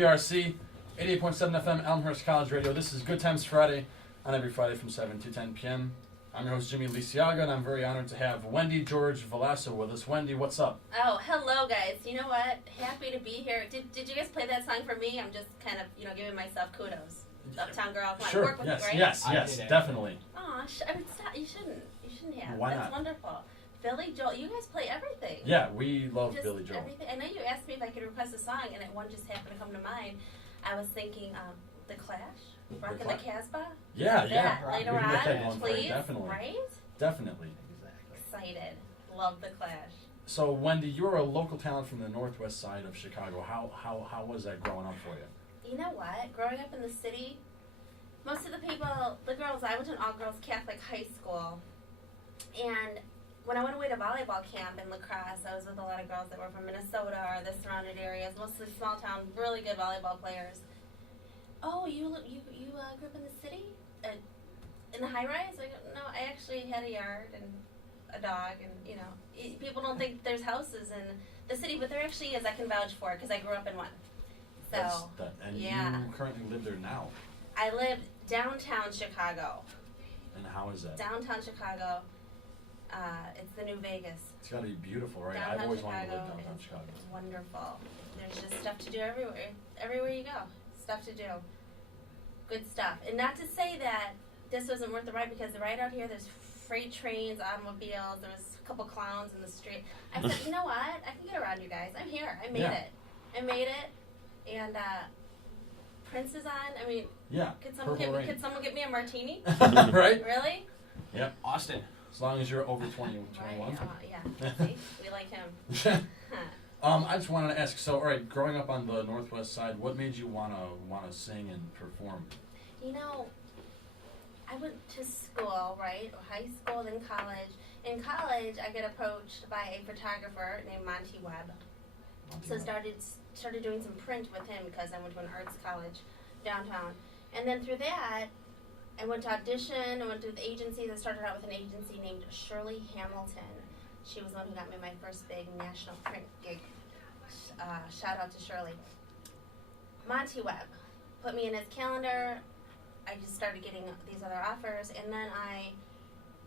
WRC 88.7 FM, Elmhurst College Radio. This is Good Times Friday on every Friday from 7 to 10 p.m. I'm your host, Jimmy Lisiaga, and I'm very honored to have Wendy Valasso with us. Wendy, what's up? Oh, hello, guys. You know what? Happy to be here. Did you guys play that song for me? I'm just kind of, giving myself kudos. Uptown Girl. Come on, sure. Work with Yes, me, right? yes, definitely. Aw, I mean, stop. You shouldn't. You shouldn't have. Why That's not? wonderful. Billy Joel. You guys play everything. Yeah, we love Just Billy Joel. Everything. I know you asked me if I could request a song, and one just happened to come to mind. I was thinking The Clash, Rockin' the Casbah. Yeah. Later We can get that going on, for you, please. definitely. Right? Definitely. Excited. Love The Clash. So, Wendy, you're a local talent from the northwest side of Chicago. How was that growing up for you? You know what? Growing up in the city, most of the people, the girls, I went to an all-girls Catholic high school, and when I went away to volleyball camp in lacrosse, I was with a lot of girls that were from Minnesota or the surrounding areas, mostly small town, really good volleyball players. Oh, you grew up in the city? In the high rise? I go, no, I actually had a yard and a dog, and people don't think there's houses in the city, but there actually is. I can vouch for it because I grew up in one. So, And yeah. you currently live there now. I live downtown Chicago. And how is that? Downtown Chicago. It's the new Vegas. It's got to be beautiful, right? Downtown I've always Chicago wanted to live downtown is Chicago. wonderful. There's just stuff to do everywhere. Everywhere you go, stuff to do. Good stuff. And not to say that this wasn't worth the ride, because the ride out here, there's freight trains, automobiles, there was a couple clowns in the street. I said, you know what? I can get around you guys. I'm here. I made it. And Prince is on. I mean, could someone get me a martini? Right? Really? Yep. Austin. As long as you're over 21. Right. Yeah. See? We like him. I just wanted to ask, so, all right, growing up on the northwest side, what made you wanna sing and perform? I went to school, right? High school, then college. In college, I got approached by a photographer named Monty Webb. So started doing some print with him because I went to an arts college downtown. And then through that, I went to audition. I went to the agencies. I started out with an agency named Shirley Hamilton. She was the one who got me my first big national print gig. Shout out to Shirley. Monty Webb put me in his calendar. I just started getting these other offers, and then I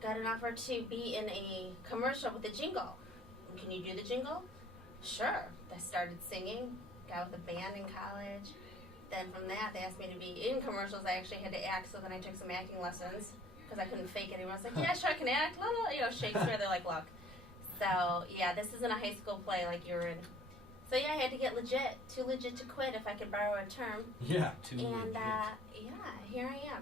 got an offer to be in a commercial with a jingle. Can you do the jingle? Sure. I started singing, got with a band in college. Then from that, they asked me to be in commercials. I actually had to act, so then I took some acting lessons because I couldn't fake it anymore. I was like, yeah, sure, I can act. La, la. Shakespeare, they're like, look. So, yeah, this isn't a high school play like you're in. So, yeah, I had to get legit, too legit to quit, if I could borrow a term. Yeah. And, here I am.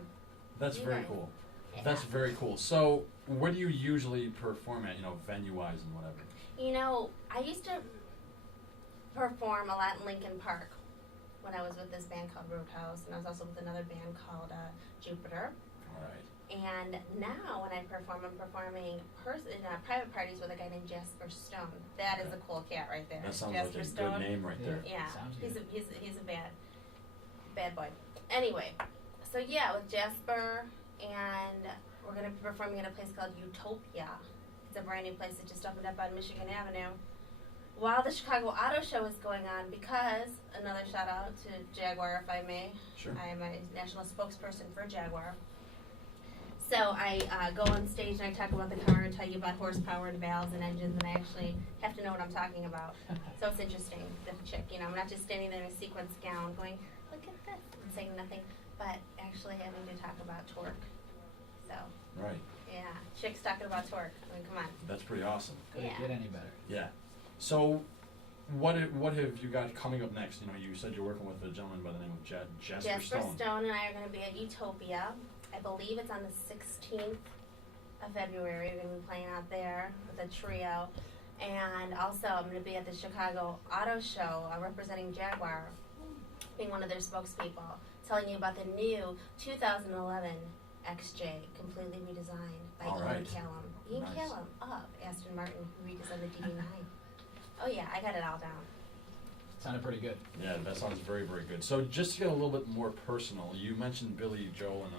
That's very cool. Yeah. That's very cool. So, where do you usually perform at, venue-wise and whatever? I used to perform a lot in Lincoln Park when I was with this band called Roadhouse, and I was also with another band called Jupiter. All right. And now when I perform, I'm performing in private parties with a guy named Jasper Stone. That is a cool cat right there. That sounds Jasper like a Stone. good name right there. Yeah, Sounds he's good. a bad boy. Anyway, so yeah, with Jasper, and we're gonna be performing at a place called Utopia. It's a brand new place that just opened up on Michigan Avenue. While the Chicago Auto Show is going on, because, another shout out to Jaguar, if I may. Sure. I am a national spokesperson for Jaguar. So I go on stage and I talk about the car and tell you about horsepower and valves and engines, and I actually have to know what I'm talking about. So it's interesting, the chick, I'm not just standing there in a sequence gown going, look at this, and saying nothing, but actually having to talk about torque. So, Right. yeah, chicks talking about torque. I mean, come on. That's pretty awesome. Couldn't get any better. Yeah. So, what have you got coming up next? You said you're working with a gentleman by the name of Jasper Stone. Stone and I are going to be at Utopia. I believe it's on the 16th of February. We're going to be playing out there with a trio. And also, I'm going to be at the Chicago Auto Show representing Jaguar, being one of their spokespeople, telling you about the new 2011 XJ, completely redesigned by Ian Callum. Ian Callum of Aston Martin, who redesigned the DB9. Oh yeah, I got it all down. Sounded pretty good. Yeah, that sounds very, very good. So just to get a little bit more personal, you mentioned Billy Joel and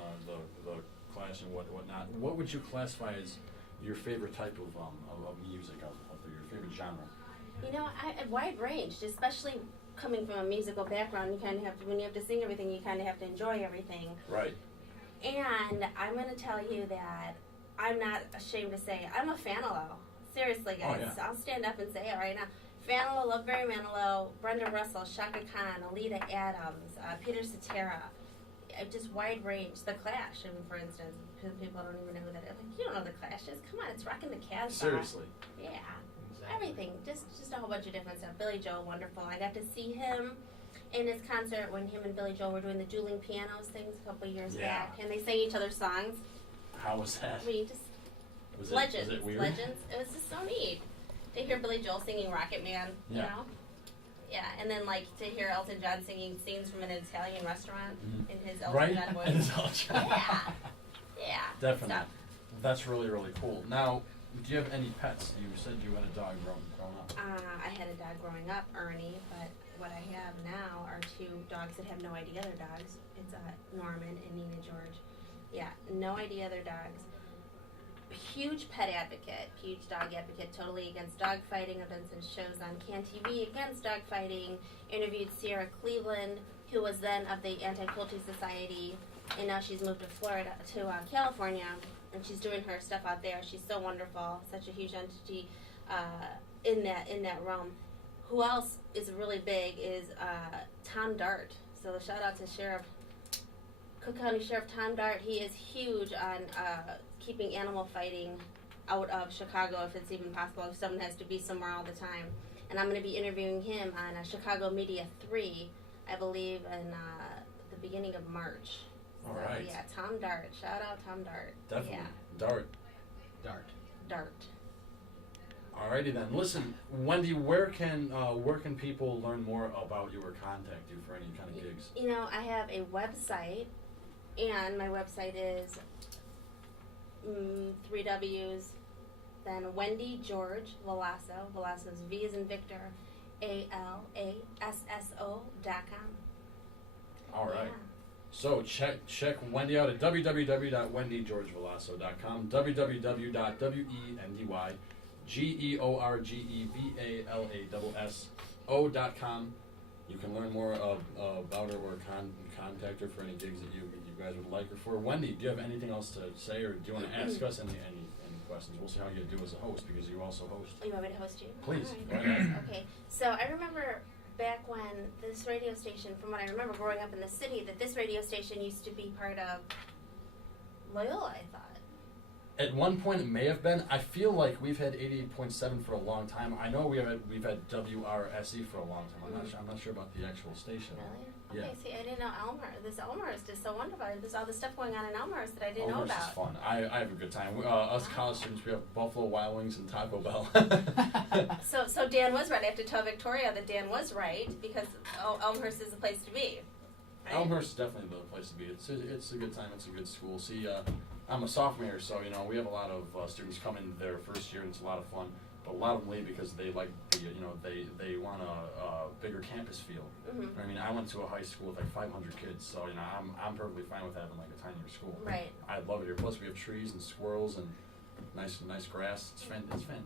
the Clash and whatnot. What would you classify as your favorite type of music, of your favorite genre? A wide range, especially coming from a musical background, you kind of have to, when you have to sing everything, you kind of have to enjoy everything. Right. And I'm going to tell you that I'm not ashamed to say I'm a Fanilow. Seriously, guys. Oh, yeah. I'll stand up and say it right now. Fanilow, Loveberry Manilow, Brenda Russell, Shaka Khan, Alita Adams, Peter Cetera. Just wide range. The Clash, for instance. People don't even know who that is. Like, you don't know the Clash is. Come on, it's rocking the Casbah. Seriously. Yeah. Exactly. Everything. Just a whole bunch of different stuff. Billy Joel, wonderful. I got to see him in his concert when him and Billy Joel were doing the dueling pianos things a couple years back, and they sang each other's songs. How was that? I mean, just Was legends. it weird? Legends. It was just so neat to hear Billy Joel singing Rocket Man. You know. Yeah, and then like to hear Elton John singing scenes from an Italian restaurant in his Elton John voice. In his Elton John. Yeah. Yeah. Definitely. Stuff. That's really, really cool. Now, do you have any pets? You said you had a dog growing up. I had a dog growing up, Ernie, but what I have now are two dogs that have no idea they're dogs. It's Norman and Nina George. Yeah, no idea they're dogs. Huge pet advocate, huge dog advocate, totally against dog fighting. I've done some shows on Can TV against dog fighting. Interviewed Sierra Cleveland, who was then of the Anti-Cruelty Society, and now she's moved to Florida, to California, and she's doing her stuff out there. She's so wonderful, such a huge entity in that realm. Who else is really big is Tom Dart. So shout out to Cook County Sheriff Tom Dart. He is huge on keeping animal fighting out of Chicago if it's even possible, if someone has to be somewhere all the time. And I'm going to be interviewing him on Chicago Media 3, I believe, in the beginning of March. All right. Yeah, Tom Dart. Shout out Tom Dart. Definitely. Yeah. Dart. Alrighty then. Listen, Wendy, where can people learn more about you or contact you for any kind of gigs? You know, I have a website, and my website is 3 W's, then Wendy George Valasso. Valasso's V as in Victor, ALASSO.com. All right. Yeah. So check Wendy out at www.wendygeorgevalasso.com, www.wendygeorgevalasso.com. You can learn more about her or contact her for any gigs that you guys would like her for. Wendy, do you have anything else to say, or do you want to ask us any questions? We'll see how you do as a host, because you also host. Oh, you want me to host you? Please. All right. Okay. So I remember back when this radio station, from what I remember growing up in the city, that this radio station used to be part of Loyola, I thought. At one point, it may have been. I feel like we've had 88.7 for a long time. I know we've had WRSE for a long time. I'm not sure about the actual station. Really? Yeah. Okay, see, I didn't know Elmhurst. This Elmhurst is so wonderful. There's all this stuff going on in Elmhurst that I didn't know Elmhurst about. is fun. I have a good time. Us college students, we have Buffalo Wild Wings and Taco Bell. So Dan was right. I have to tell Victoria that Dan was right, because Elmhurst is the place to be. Right? Elmhurst is definitely the place to be. It's a good time. It's a good school. See, I'm a sophomore here, so we have a lot of students come in their first year, and it's a lot of fun. But a lot of them leave because they like they want a bigger campus feel. Mm-hmm. I mean, I went to a high school with like 500 kids, so I'm perfectly fine with having like a tinier school. Right. I love it here. Plus, we have trees and squirrels and nice grass. It's fantastic.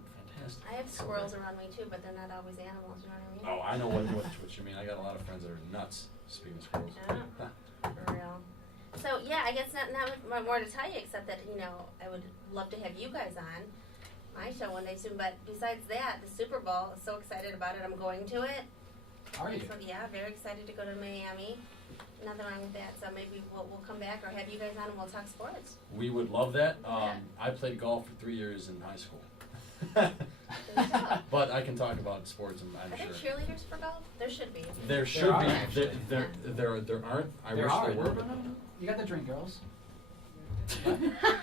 I have squirrels around me too, but they're not always animals. You know what I mean? Oh, I know what you mean. I got a lot of friends that are nuts. Speaking of squirrels. Yeah. For real. So yeah, I guess not much more to tell you, except that I would love to have you guys on my show one day soon. But besides that, the Super Bowl, I'm so excited about it. I'm going to it. Are you? So, yeah, very excited to go to Miami. Nothing wrong with that. So maybe we'll come back or have you guys on and we'll talk sports. We would love that. Yeah. I played golf for 3 years in high school. There you go. But I can talk about sports, I'm Are there sure. cheerleaders for golf? There should be. There should are, be. actually. There aren't. I There wish are. there were. No. You got the drink girls.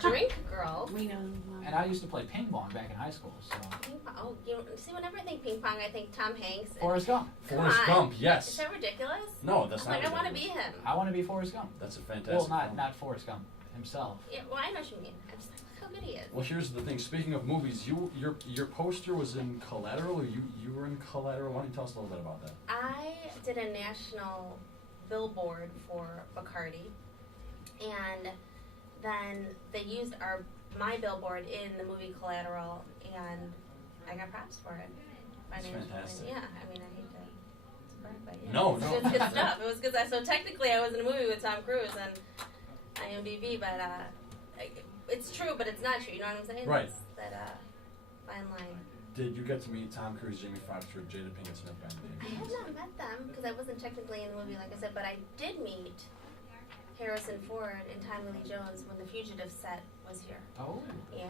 Drink girls. We know. And I used to play ping pong back in high school, so. Ping pong. Oh, see, whenever I think ping pong, I think Tom Hanks. Forrest Gump. Forrest on. Gump, Is yes. that ridiculous? No, that's I'm not. like, I want to be ridiculous. him. I want to be Forrest Gump. That's a fantastic. Well, film. not Forrest Gump himself. Yeah, well, I know what you mean. I'm just like, look how good he is. Well, here's the thing. Speaking of movies, your poster was in Collateral. Or you were in Collateral. Why don't you tell us a little bit about that? I did a national billboard for Bacardi, and then they used my billboard in the movie Collateral, and I got props for it. That's Financially. fantastic. Yeah, I mean, I hate to correct, but yeah. No, It no. was good stuff. It was good stuff. So technically, I was in a movie with Tom Cruise on IMDb, but it's true, but it's not true. You know what I'm saying? Right. It's that fine line. Did you get to meet Tom Cruise, Jamie Foxx, or Jada Pinkett Smith by any I chance? have not met them because I wasn't technically in the movie, like I said, but I did meet Harrison Ford and Tommy Lee Jones when the Fugitive set was here. Oh. Yeah,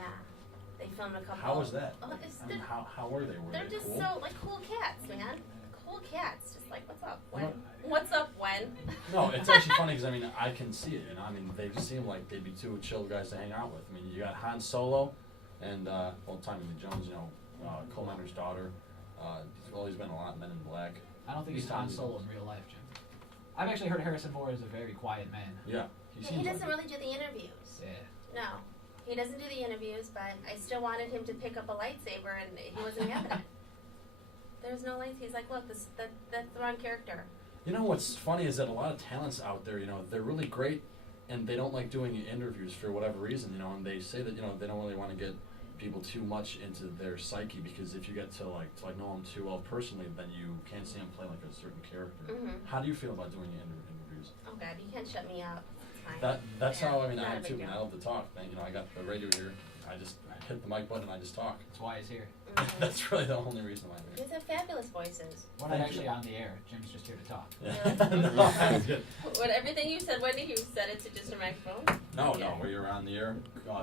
they filmed a couple. How was that? Oh, it's, I mean, how were they? Were they're they just cool? so like cool cats, man. Cool cats, just like what's up, You when? know- What's up, when? No, it's actually funny because I mean I can see it, you know. I mean they just seem like they'd be two chill guys to hang out with. I mean you got Han Solo, and well Tommy Lee Jones, you know, Coal Miner's daughter. He's been a lot in Men in Black. I don't think he's He's Han Tommy Lee Solo Jones. in real life, Jim. I've actually heard Harrison Ford is a very quiet man. Yeah, he Yeah, seems he like doesn't it. really do the interviews. Yeah. No, he doesn't do the interviews, but I still wanted him to pick up a lightsaber, and he wasn't having it. There's no lights. He's like, look, that's the wrong character. You know what's funny is that a lot of talents out there, you know, they're really great, and they don't like doing interviews for whatever reason, you know, and they say that, you know, they don't really want to get people too much into their psyche because if you get to know them too well personally, then you can't see them play like a certain character. Mhm. How do you feel about doing interviews? Oh God, you can't shut me up. It's fine. That's Yeah, how I mean not I a am big too. Man, deal. I love to talk. And, you know, I got the radio here. I just hit the mic button and I just talk. That's why he's here. Mhm. That's really the only reason why I'm You here. guys have fabulous voices. We're Thank not you. actually on the air. Jim's just here to talk. Yeah. No, that's good. What everything you said, Wendy, you said it to just a microphone. No, Yeah. no, we are on the air,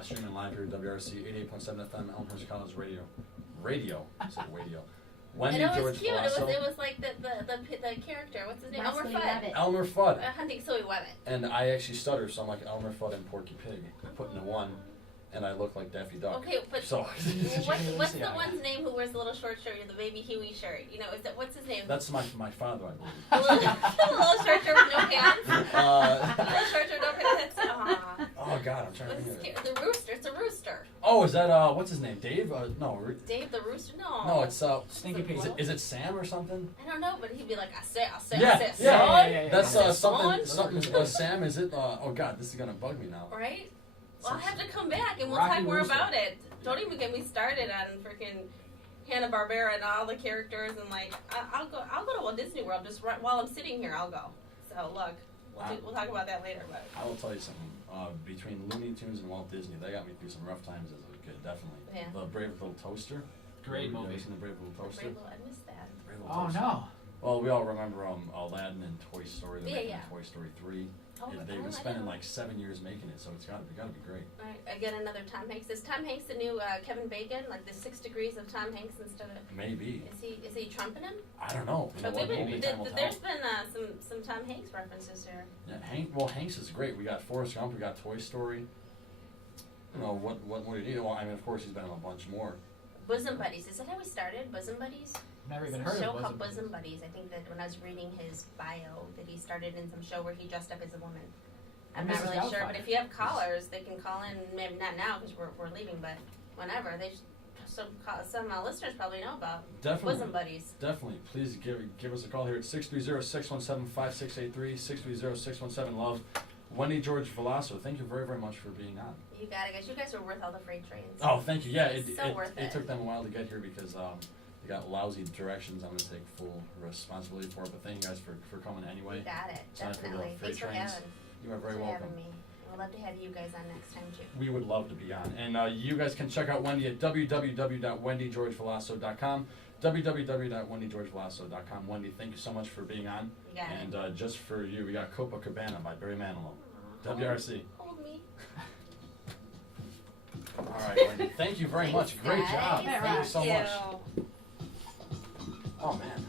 streaming live here at WRC 88.7 FM, Elmhurst College Radio. Radio, I said radio. Wendy And it was George cute. Valasso. It was like the character. What's his name? Elmer Wesley Fudd. Rabbit. Elmer Fudd. Hunting Suey Webbit. And I actually stutter, so I'm like Elmer Fudd and Porky Pig, put into one, and I look like Daffy Duck. Okay, but So, what's the one's name who wears the little short shirt, the baby Huey shirt? You know, what's his name? that's my father, I believe. The little short shirt with no pants. The little short shirt with no pants. That's Oh God, I'm trying to What's his think of it. the rooster? It's a rooster. Oh, is that what's his name? Dave? No, Dave the rooster? No. no, it's Stinky Pete. is it Sam or something? I don't know, but he'd be like, I say, Yeah, son. yeah. That's Son? something. Sam, is it? Oh God, this is gonna bug me now. Right? Well, I'll have to come back and we'll Rocky talk more Rooster. about it. Don't even get me started on freaking Hanna-Barbera and all the characters and like I'll go to Walt Disney World just right while I'm sitting here. I'll go. So look, we'll talk about that later. But I will tell you something. Between Looney Tunes and Walt Disney, they got me through some rough times as a kid. Definitely. Yeah. The Brave Little Toaster. Great You ever movie. seen the Brave Little Toaster? Bravo, I missed that. Brave Little Oh Toaster. no. Well, we all remember Aladdin and Toy Story. They're Yeah, making yeah. Toy Story 3. Oh, They've I been spending know. like 7 years making it, so it's gotta be great. All right, again, another Tom Hanks. Is Tom Hanks the new Kevin Bacon? Like the 6 degrees of Tom Hanks instead of? Maybe. Is he trumping him? I don't know. You know But what? we've been, Only time will tell. there's been some Tom Hanks references here. Yeah, Hanks is great. We got Forrest Gump. We got Toy Story. You know what more do you need? Well, I mean, of course, he's been in a bunch more. Bosom Buddies. Is that how we started? Bosom Buddies? Never even Some heard show of called Bosom Bosom Buddies. I think that when I was reading his bio, that he started in some show where he dressed up as a woman. I'm And not Mrs. really sure, Doubtfire. but if you have callers, they can call in. Maybe not now because we're leaving, but whenever. Some listeners probably know about Definitely. Bosom Buddies. Definitely. Please give us a call here at 630-617-5683, 630-617-LOVE. Wendy George Valasso, thank you very, very much for being on. You got it, guys. You guys are worth all the freight trains. Oh, thank you. Yeah, So worth it it. took them a while to get here because they got lousy directions. I'm going to take full responsibility for it, but thank you guys for coming anyway. You got it. Sorry for the Definitely. freight Thanks for trains. having. You are very for welcome. having me. We'd love to have you guys on next time too. We would love to be on. And you guys can check out Wendy at www.wendygeorgevalasso.com, www.wendygeorgevalasso.com. Wendy, thank you so much for being on. You got And it. just for you, we got Copacabana by Barry Manilow. Aw, WRC. Hold me. All right, Wendy. Thank you very much. Thanks, Great guys. job. Thank you so Thank much. you. Oh, man.